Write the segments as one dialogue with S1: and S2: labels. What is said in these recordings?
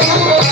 S1: Música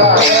S1: Bye.